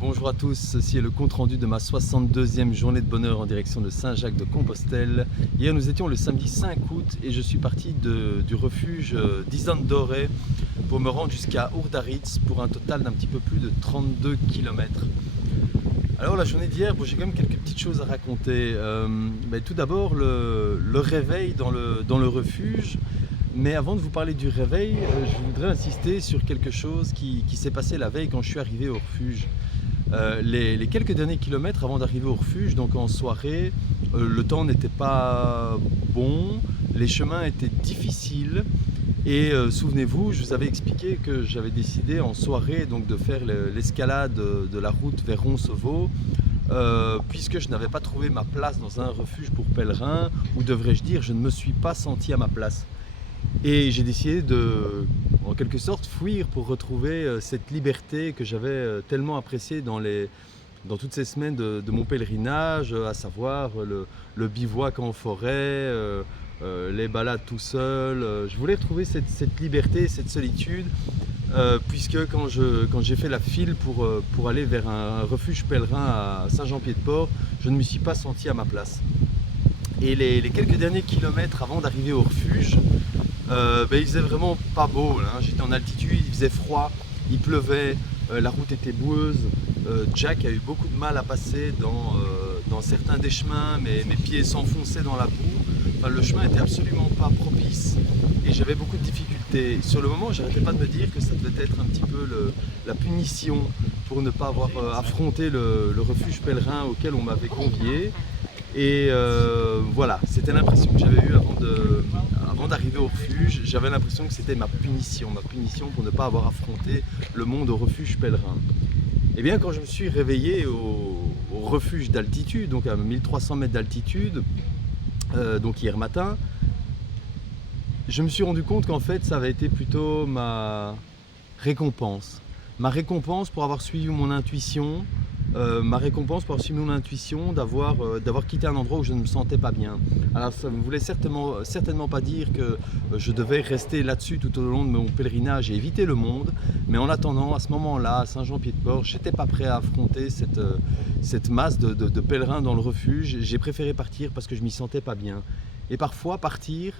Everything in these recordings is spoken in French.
Bonjour à tous, ceci est le compte-rendu de ma 62e journée de bonheur en direction de Saint-Jacques-de-Compostelle. Hier nous étions le samedi 5 août et je suis parti du refuge d'Izandore pour me rendre jusqu'à Urdaritz pour un total d'un petit peu plus de 32 km. Alors la journée d'hier, j'ai quand même quelques petites choses à raconter. Tout d'abord le réveil dans le refuge. Mais avant de vous parler du réveil, je voudrais insister sur quelque chose qui s'est passé la veille quand je suis arrivé au refuge. Les quelques derniers kilomètres avant d'arriver au refuge, donc en soirée, le temps n'était pas bon, les chemins étaient difficiles et souvenez-vous, je vous avais expliqué que j'avais décidé en soirée donc, de faire l'escalade de la route vers Roncevaux puisque je n'avais pas trouvé ma place dans un refuge pour pèlerins, ou devrais-je dire, je ne me suis pas senti à ma place. Et j'ai décidé de, en quelque sorte, fuir pour retrouver cette liberté que j'avais tellement appréciée dans toutes ces semaines de mon pèlerinage, à savoir le bivouac en forêt, les balades tout seul. Je voulais retrouver cette liberté, cette solitude, puisque quand j'ai fait la file pour aller vers un refuge pèlerin à Saint-Jean-Pied-de-Port, je ne me suis pas senti à ma place. Et les quelques derniers kilomètres avant d'arriver au refuge, il faisait vraiment pas beau, hein. J'étais en altitude, il faisait froid, il pleuvait, la route était boueuse. Jack a eu beaucoup de mal à passer dans certains des chemins, mes pieds s'enfonçaient dans la boue. Enfin, le chemin était absolument pas propice et j'avais beaucoup de difficultés. Sur le moment, j'arrêtais pas de me dire que ça devait être un petit peu la punition pour ne pas avoir affronté le refuge pèlerin auquel on m'avait convié. Et voilà, c'était l'impression que j'avais eue avant d'arriver au refuge. J'avais l'impression que c'était ma punition pour ne pas avoir affronté le monde au refuge pèlerin. Et bien quand je me suis réveillé au refuge d'altitude, donc à 1300 mètres d'altitude, donc hier matin, je me suis rendu compte qu'en fait ça avait été plutôt ma récompense. Ma récompense pour avoir suivi mon intuition, ma récompense pour avoir suivi mon intuition d'avoir quitté un endroit où je ne me sentais pas bien. Alors ça ne voulait certainement pas dire que je devais rester là-dessus tout au long de mon pèlerinage et éviter le monde, mais en attendant, à ce moment-là, à Saint-Jean-Pied-de-Port, je n'étais pas prêt à affronter cette masse de pèlerins dans le refuge. J'ai préféré partir parce que je m'y sentais pas bien. Et parfois, partir,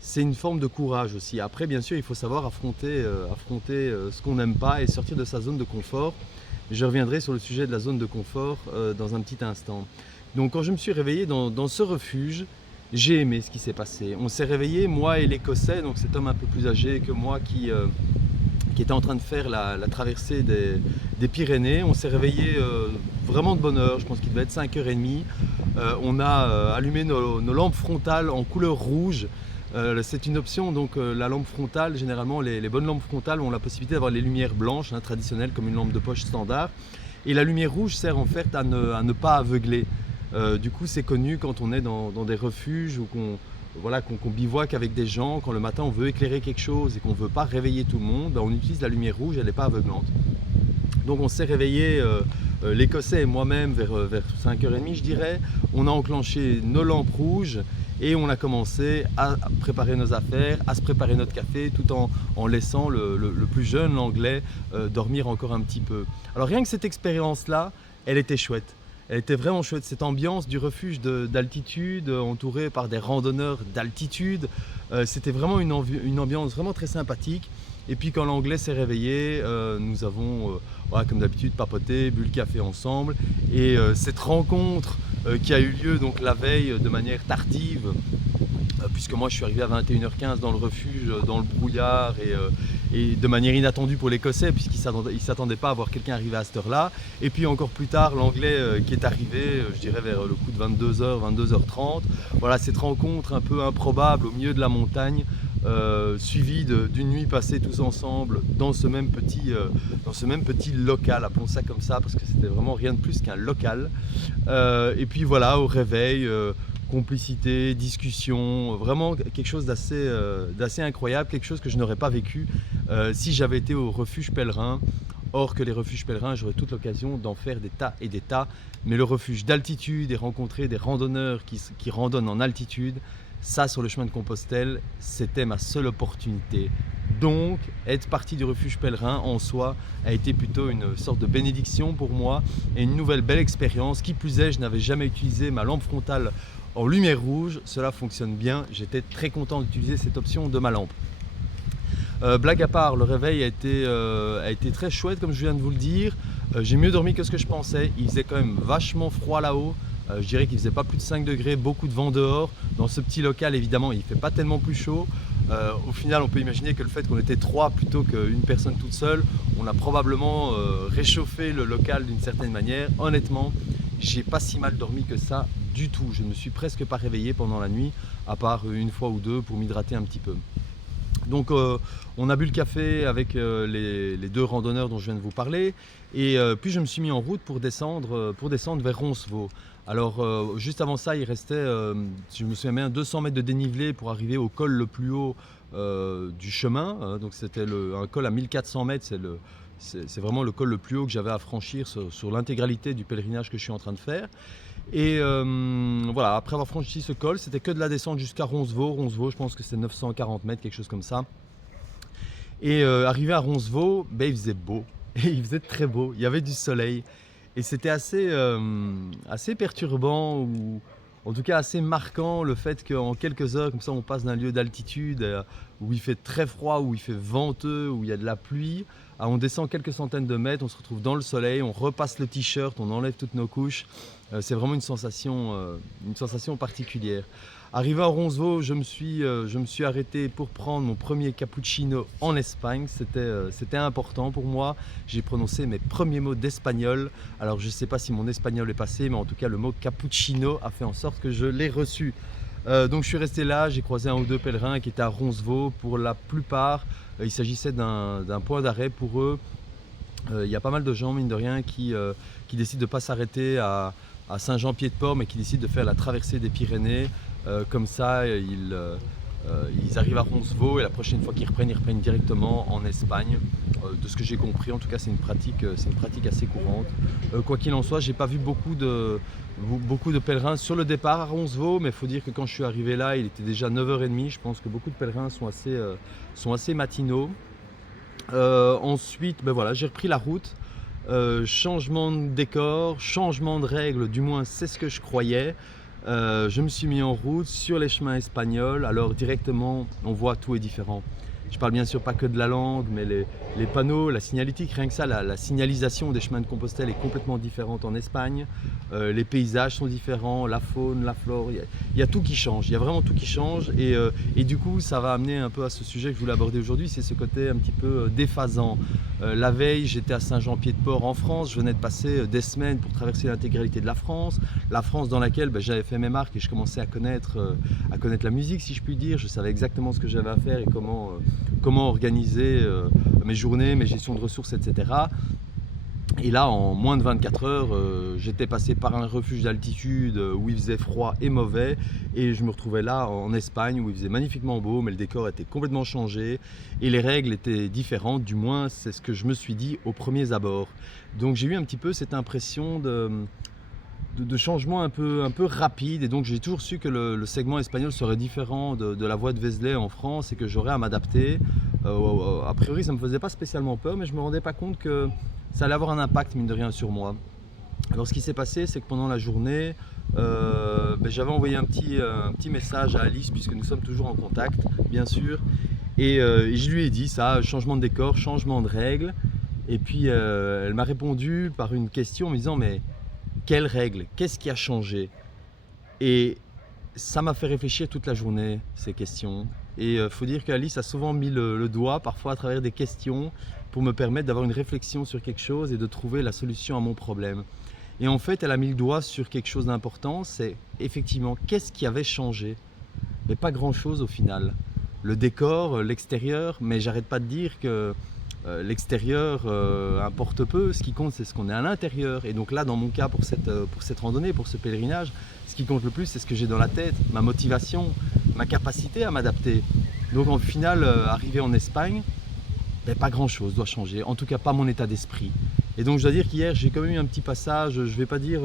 c'est une forme de courage aussi. Après, bien sûr, il faut savoir affronter ce qu'on n'aime pas et sortir de sa zone de confort. Je reviendrai sur le sujet de la zone de confort dans un petit instant. Donc quand je me suis réveillé dans ce refuge, j'ai aimé ce qui s'est passé. On s'est réveillé, moi et l'Écossais, donc cet homme un peu plus âgé que moi qui était en train de faire la traversée des Pyrénées. On s'est réveillé vraiment de bonne heure, je pense qu'il devait être 5h30. On a allumé nos lampes frontales en couleur rouge. C'est une option, donc la lampe frontale, généralement les bonnes lampes frontales ont la possibilité d'avoir les lumières blanches, traditionnelles comme une lampe de poche standard, et la lumière rouge sert en fait à ne pas aveugler. Du coup c'est connu quand on est dans des refuges ou qu'on bivouaque avec des gens, quand le matin on veut éclairer quelque chose et qu'on ne veut pas réveiller tout le monde, on utilise la lumière rouge, elle n'est pas aveuglante. Donc on s'est réveillé, l'Écossais et moi-même vers 5h30 je dirais, on a enclenché nos lampes rouges et on a commencé à préparer nos affaires, à se préparer notre café tout en laissant le plus jeune, l'anglais, dormir encore un petit peu. Alors rien que cette expérience-là, elle était chouette. Elle était vraiment chouette, cette ambiance du refuge d'altitude, entouré par des randonneurs d'altitude. C'était vraiment une ambiance vraiment très sympathique. Et puis quand l'anglais s'est réveillé, nous avons, comme d'habitude, papoté, bu le café ensemble. Et cette rencontre qui a eu lieu donc la veille de manière tardive, puisque moi je suis arrivé à 21h15 dans le refuge, dans le brouillard et de manière inattendue pour l'Écossais puisqu'il ne s'attendait pas à voir quelqu'un arriver à cette heure-là. Et puis encore plus tard, l'anglais qui est arrivé, je dirais vers le coup de 22h, 22h30. Voilà, cette rencontre un peu improbable au milieu de la montagne, suivie d'une nuit passée tous ensemble dans ce même petit local, appelons ça comme ça, parce que c'était vraiment rien de plus qu'un local. Et puis voilà, au réveil, complicité, discussion, vraiment quelque chose d'assez incroyable, quelque chose que je n'aurais pas vécu si j'avais été au refuge pèlerin. Or que les refuges pèlerins, j'aurais toute l'occasion d'en faire des tas et des tas, mais le refuge d'altitude et rencontrer des randonneurs qui randonnent en altitude, ça sur le chemin de Compostelle, c'était ma seule opportunité Donc, être parti du refuge pèlerin en soi a été plutôt une sorte de bénédiction pour moi et une nouvelle belle expérience. Qui plus est, je n'avais jamais utilisé ma lampe frontale en lumière rouge. Cela fonctionne bien. J'étais très content d'utiliser cette option de ma lampe. Blague à part, le réveil a été très chouette comme je viens de vous le dire. J'ai mieux dormi que ce que je pensais. Il faisait quand même vachement froid là-haut. Je dirais qu'il faisait pas plus de 5 degrés, beaucoup de vent dehors. Dans ce petit local, évidemment, il ne fait pas tellement plus chaud. Au final, on peut imaginer que le fait qu'on était 3 plutôt qu'une personne toute seule, on a probablement réchauffé le local d'une certaine manière. Honnêtement, j'ai pas si mal dormi que ça du tout. Je ne me suis presque pas réveillé pendant la nuit, à part une fois ou deux pour m'hydrater un petit peu. Donc on a bu le café avec les 2 randonneurs dont je viens de vous parler et puis je me suis mis en route pour descendre vers Roncevaux. Alors juste avant ça il restait, si je me souviens bien, 200 mètres de dénivelé pour arriver au col le plus haut du chemin. Donc c'était un col à 1400 mètres, c'est vraiment le col le plus haut que j'avais à franchir sur l'intégralité du pèlerinage que je suis en train de faire. Et voilà, après avoir franchi ce col, c'était que de la descente jusqu'à Roncevaux. Roncevaux, je pense que c'est 940 mètres, quelque chose comme ça. Et arrivé à Roncevaux, ben, il faisait beau, et il faisait très beau, il y avait du soleil. Et c'était assez perturbant, ou en tout cas assez marquant, le fait qu'en quelques heures, comme ça, on passe d'un lieu d'altitude où il fait très froid, où il fait venteux, où il y a de la pluie, on descend quelques centaines de mètres, on se retrouve dans le soleil, on repasse le t-shirt, on enlève toutes nos couches. C'est vraiment une sensation particulière. Arrivé à Roncevaux, je me suis arrêté pour prendre mon premier cappuccino en Espagne. C'était important pour moi. J'ai prononcé mes premiers mots d'espagnol. Alors je ne sais pas si mon espagnol est passé, mais en tout cas le mot cappuccino a fait en sorte que je l'ai reçu. Donc je suis resté là, j'ai croisé 1 ou 2 pèlerins qui étaient à Roncevaux. Pour la plupart, il s'agissait d'un point d'arrêt pour eux. Il y a pas mal de gens, mine de rien, qui décident de ne pas s'arrêter à Saint-Jean-Pied-de-Port, mais qui décident de faire la traversée des Pyrénées. Comme ça, ils arrivent à Roncevaux et la prochaine fois qu'ils reprennent, ils reprennent directement en Espagne. De ce que j'ai compris, en tout cas, c'est une pratique assez courante. Quoi qu'il en soit, j'ai pas vu beaucoup de pèlerins sur le départ à Roncevaux, mais il faut dire que quand je suis arrivé là, il était déjà 9h30. Je pense que beaucoup de pèlerins sont assez matinaux. Ensuite, ben voilà, j'ai repris la route. Changement de décor, changement de règles, du moins c'est ce que je croyais. Je me suis mis en route sur les chemins espagnols. Alors directement, on voit tout est différent. Je parle bien sûr pas que de la langue, mais les panneaux, la signalétique, rien que ça, la signalisation des chemins de Compostelle est complètement différente en Espagne. Les paysages sont différents, la faune, la flore, il y a tout qui change, il y a vraiment tout qui change. Et du coup, ça va amener un peu à ce sujet que je voulais aborder aujourd'hui, c'est ce côté un petit peu déphasant. La veille, j'étais à Saint-Jean-Pied-de-Port en France, je venais de passer des semaines pour traverser l'intégralité de la France dans laquelle j'avais fait mes marques et je commençais à connaître la musique, si je puis dire. Je savais exactement ce que j'avais à faire et comment organiser mes journées, mes gestions de ressources, etc. Et là, en moins de 24 heures, j'étais passé par un refuge d'altitude où il faisait froid et mauvais, et je me retrouvais là en Espagne où il faisait magnifiquement beau, mais le décor était complètement changé et les règles étaient différentes, du moins c'est ce que je me suis dit aux premiers abords. Donc j'ai eu un petit peu cette impression de changement un peu rapide, et donc j'ai toujours su que le segment espagnol serait différent de la voie de Vézelay en France et que j'aurais à m'adapter. A priori, ça ne me faisait pas spécialement peur, mais je ne me rendais pas compte que ça allait avoir un impact, mine de rien, sur moi. Alors ce qui s'est passé, c'est que pendant la journée, j'avais envoyé un petit message à Alice, puisque nous sommes toujours en contact, bien sûr, et je lui ai dit ça, changement de décor, changement de règles, et puis elle m'a répondu par une question en me disant « mais quelles règles? Qu'est-ce qui a changé ?» Et ça m'a fait réfléchir toute la journée, ces questions. Et il faut dire qu'Alice a souvent mis le doigt, parfois à travers des questions, pour me permettre d'avoir une réflexion sur quelque chose et de trouver la solution à mon problème. Et en fait, elle a mis le doigt sur quelque chose d'important, c'est effectivement qu'est-ce qui avait changé? Mais pas grand-chose au final. Le décor, l'extérieur, mais j'arrête pas de dire que l'extérieur importe peu, ce qui compte c'est ce qu'on est à l'intérieur. Et donc là, dans mon cas, pour cette randonnée, pour ce pèlerinage, ce qui compte le plus, c'est ce que j'ai dans la tête, ma motivation, ma capacité à m'adapter. Donc au final, arrivé en Espagne, pas grand chose doit changer, en tout cas pas mon état d'esprit. Et donc je dois dire qu'hier j'ai quand même eu un petit passage, je vais pas dire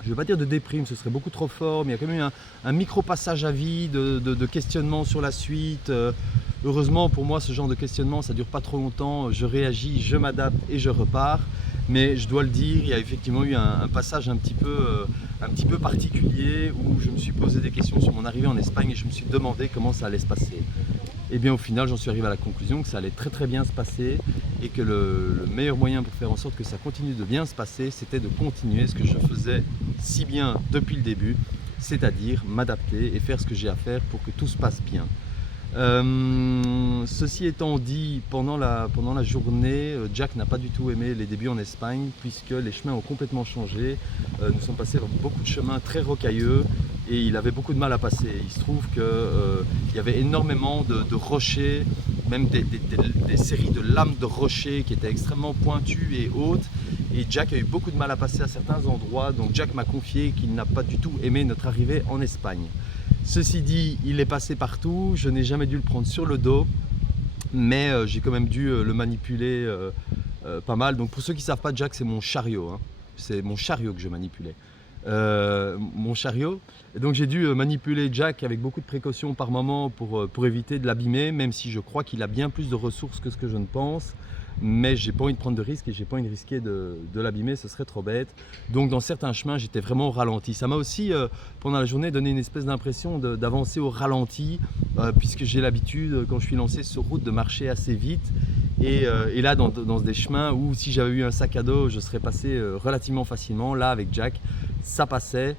je ne vais pas dire de déprime, ce serait beaucoup trop fort, mais il y a quand même eu un micro passage à vide, de questionnement sur la suite. Heureusement pour moi, ce genre de questionnement, ça ne dure pas trop longtemps. Je réagis, je m'adapte et je repars. Mais je dois le dire, il y a effectivement eu un passage un petit peu particulier où je me suis posé des questions sur mon arrivée en Espagne et je me suis demandé comment ça allait se passer. Et bien au final, j'en suis arrivé à la conclusion que ça allait très bien se passer et que le meilleur moyen pour faire en sorte que ça continue de bien se passer, c'était de continuer ce que je faisais si bien depuis le début, c'est-à-dire m'adapter et faire ce que j'ai à faire pour que tout se passe bien. Ceci étant dit, pendant la journée, Jack n'a pas du tout aimé les débuts en Espagne puisque les chemins ont complètement changé. Nous sommes passés dans beaucoup de chemins très rocailleux et il avait beaucoup de mal à passer. Il se trouve qu'il y avait énormément de rochers, même des séries de lames de rochers qui étaient extrêmement pointues et hautes. Et Jack a eu beaucoup de mal à passer à certains endroits, donc Jack m'a confié qu'il n'a pas du tout aimé notre arrivée en Espagne. Ceci dit, il est passé partout, je n'ai jamais dû le prendre sur le dos, mais j'ai quand même dû le manipuler pas mal. Donc pour ceux qui ne savent pas, Jack c'est mon chariot, hein. C'est mon chariot que je manipulais. Mon chariot. Et donc j'ai dû manipuler Jack avec beaucoup de précautions par moment pour éviter de l'abîmer, même si je crois qu'il a bien plus de ressources que ce que je ne pense. Mais j'ai pas envie de prendre de risques et j'ai pas envie de risquer de l'abîmer, ce serait trop bête. Donc dans certains chemins, j'étais vraiment au ralenti. Ça m'a aussi, pendant la journée, donné une espèce d'impression d'avancer au ralenti, puisque j'ai l'habitude, quand je suis lancé sur route, de marcher assez vite. Et là, dans des chemins où si j'avais eu un sac à dos, je serais passé relativement facilement. Là, avec Jack, ça passait.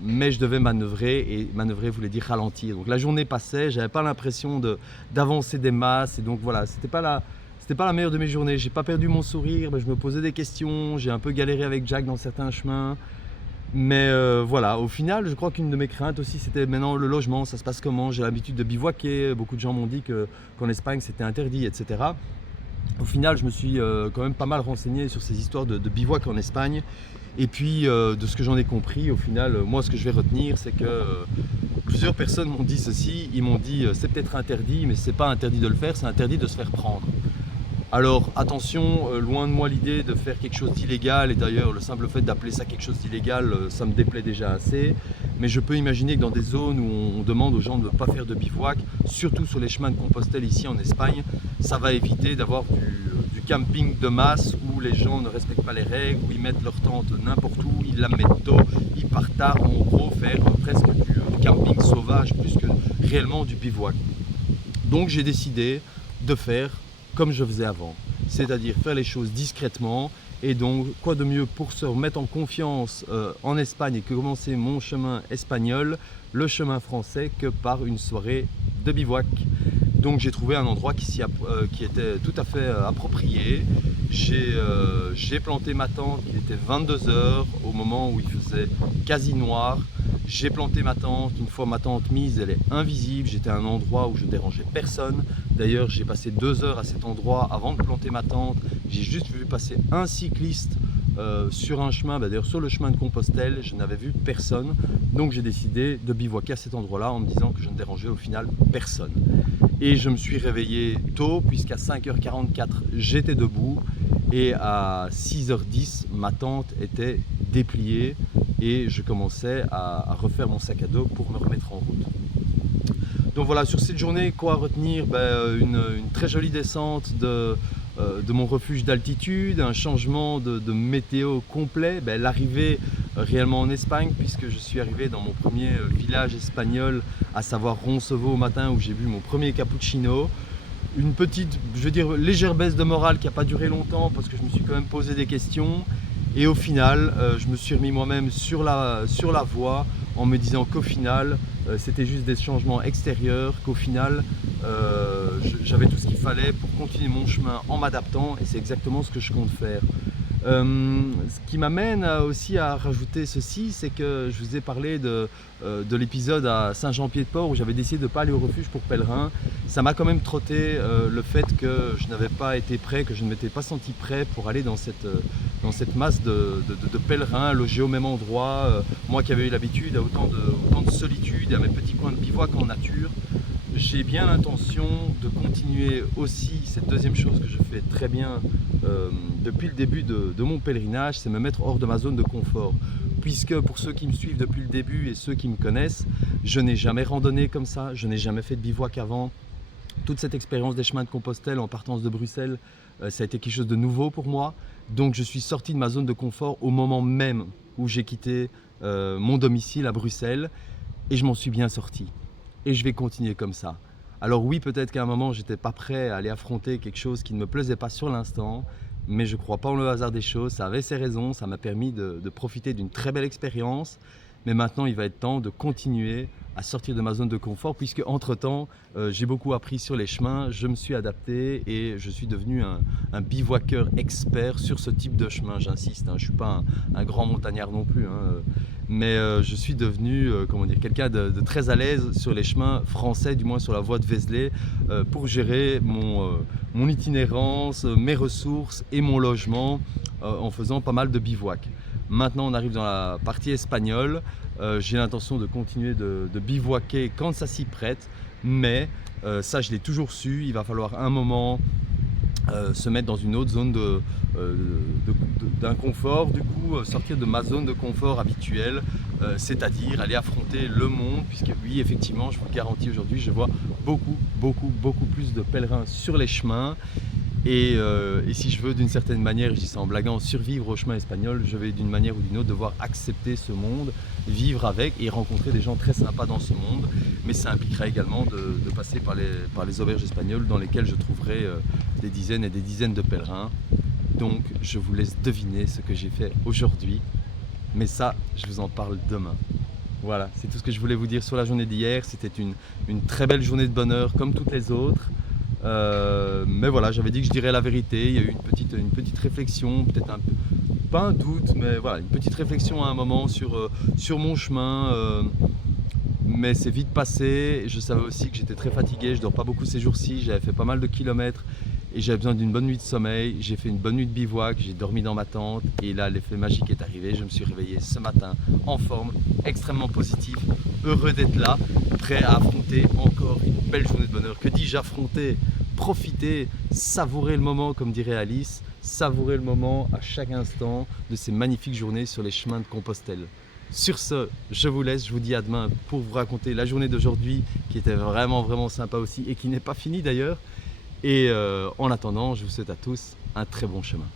Mais je devais manœuvrer et manœuvrer voulait dire ralentir. Donc la journée passait, j'avais pas l'impression d'avancer des masses et donc voilà, c'était pas la meilleure de mes journées. J'ai pas perdu mon sourire, mais je me posais des questions, j'ai un peu galéré avec Jack dans certains chemins. Mais voilà, au final, je crois qu'une de mes craintes aussi, c'était maintenant le logement, ça se passe comment? J'ai l'habitude de bivouaquer, beaucoup de gens m'ont dit qu'en Espagne c'était interdit, etc. Au final, je me suis quand même pas mal renseigné sur ces histoires de bivouac en Espagne. Et puis, de ce que j'en ai compris, au final, moi, ce que je vais retenir, c'est que plusieurs personnes m'ont dit ceci. Ils m'ont dit, c'est peut-être interdit, mais c'est pas interdit de le faire, c'est interdit de se faire prendre. Alors, attention, loin de moi l'idée de faire quelque chose d'illégal. Et d'ailleurs, le simple fait d'appeler ça quelque chose d'illégal, ça me déplaît déjà assez. Mais je peux imaginer que dans des zones où on demande aux gens de ne pas faire de bivouac, surtout sur les chemins de Compostelle ici en Espagne, ça va éviter d'avoir du camping de masse où les gens ne respectent pas les règles, où ils mettent leur tente n'importe où, ils la mettent tôt, ils partent tard, en gros faire presque du camping sauvage plus que réellement du bivouac. Donc j'ai décidé de faire comme je faisais avant, c'est-à-dire faire les choses discrètement. Et donc, quoi de mieux pour se remettre en confiance en Espagne et que commencer mon chemin espagnol, le chemin français, que par une soirée de bivouac. Donc j'ai trouvé un endroit qui était tout à fait approprié. J'ai planté ma tente, il était 22 h au moment où il faisait quasi noir. J'ai planté ma tente, une fois ma tente mise, elle est invisible. J'étais à un endroit où je dérangeais personne. D'ailleurs, j'ai passé 2 heures à cet endroit avant de planter ma tente. J'ai juste vu passer un cycliste sur un chemin, d'ailleurs sur le chemin de Compostelle, je n'avais vu personne. Donc j'ai décidé de bivouaquer à cet endroit-là en me disant que je ne dérangeais au final personne. Et je me suis réveillé tôt puisqu'à 5h44 j'étais debout et à 6h10 ma tente était dépliée et je commençais à refaire mon sac à dos pour me remettre en route. Donc voilà, sur cette journée, quoi retenir? Une très jolie descente de mon refuge d'altitude, un changement de météo complet, l'arrivée réellement en Espagne puisque je suis arrivé dans mon premier village espagnol, à savoir Roncevaux au matin où j'ai bu mon premier cappuccino. Une petite, je veux dire, légère baisse de morale qui n'a pas duré longtemps parce que je me suis quand même posé des questions. Et au final, je me suis remis moi-même sur la voie en me disant qu'au final, c'était juste des changements extérieurs, qu'au final, j'avais tout ce qu'il fallait pour continuer mon chemin en m'adaptant et c'est exactement ce que je compte faire. Ce qui m'amène aussi à rajouter ceci, c'est que je vous ai parlé de l'épisode à Saint-Jean-Pied-de-Port où j'avais décidé de ne pas aller au refuge pour pèlerins. Ça m'a quand même trotté le fait que je n'avais pas été prêt, que je ne m'étais pas senti prêt pour aller dans cette masse de pèlerins logés au même endroit. Moi qui avais eu l'habitude à autant de solitude et à mes petits coins de bivouac en nature. j'ai bien l'intention de continuer aussi cette deuxième chose que je fais très bien depuis le début de mon pèlerinage, c'est me mettre hors de ma zone de confort. Puisque pour ceux qui me suivent depuis le début et ceux qui me connaissent, je n'ai jamais randonné comme ça, je n'ai jamais fait de bivouac avant. Toute cette expérience des chemins de Compostelle en partance de Bruxelles, ça a été quelque chose de nouveau pour moi. Donc je suis sorti de ma zone de confort au moment même où j'ai quitté mon domicile à Bruxelles et je m'en suis bien sorti. Et je vais continuer comme ça. Alors oui, peut-être qu'à un moment, j'étais pas prêt à aller affronter quelque chose qui ne me plaisait pas sur l'instant, mais je crois pas en le hasard des choses, ça avait ses raisons, ça m'a permis de profiter d'une très belle expérience. Mais maintenant, il va être temps de continuer à sortir de ma zone de confort, puisque entre-temps, j'ai beaucoup appris sur les chemins, je me suis adapté et je suis devenu un bivouaqueur expert sur ce type de chemin, j'insiste, hein, je ne suis pas un grand montagnard non plus, hein, mais je suis devenu comment dire, quelqu'un de très à l'aise sur les chemins français, du moins sur la voie de Vézelay, pour gérer mon itinérance, mes ressources et mon logement en faisant pas mal de bivouac. Maintenant, on arrive dans la partie espagnole. J'ai l'intention de continuer de bivouaquer quand ça s'y prête, mais ça, je l'ai toujours su. Il va falloir un moment se mettre dans une autre zone d'inconfort, du coup sortir de ma zone de confort habituelle, c'est-à-dire aller affronter le monde, puisque oui, effectivement, je vous le garantis aujourd'hui, je vois beaucoup plus de pèlerins sur les chemins. Et si je veux d'une certaine manière, je dis ça en blaguant, survivre au chemin espagnol, je vais d'une manière ou d'une autre devoir accepter ce monde, vivre avec et rencontrer des gens très sympas dans ce monde. Mais ça impliquera également de passer par les auberges espagnoles dans lesquelles je trouverai des dizaines et des dizaines de pèlerins. Donc je vous laisse deviner ce que j'ai fait aujourd'hui. Mais ça, je vous en parle demain. Voilà, c'est tout ce que je voulais vous dire sur la journée d'hier. C'était une très belle journée de bonheur comme toutes les autres. Mais voilà, j'avais dit que je dirais la vérité. Il y a eu une petite réflexion, peut-être pas un doute, mais voilà, une petite réflexion à un moment sur mon chemin. Mais c'est vite passé. Je savais aussi que j'étais très fatigué, je dors pas beaucoup ces jours-ci, j'avais fait pas mal de kilomètres et j'avais besoin d'une bonne nuit de sommeil. J'ai fait une bonne nuit de bivouac, j'ai dormi dans ma tente et là l'effet magique est arrivé. Je me suis réveillé ce matin en forme, extrêmement positif, heureux d'être là, prêt à affronter encore une belle journée de bonheur. Que dis-je affronter? Profiter, savourer le moment, comme dirait Alice, savourer le moment à chaque instant de ces magnifiques journées sur les chemins de Compostelle. Sur ce, je vous laisse, je vous dis à demain pour vous raconter la journée d'aujourd'hui qui était vraiment sympa aussi et qui n'est pas finie d'ailleurs. Et en attendant, je vous souhaite à tous un très bon chemin.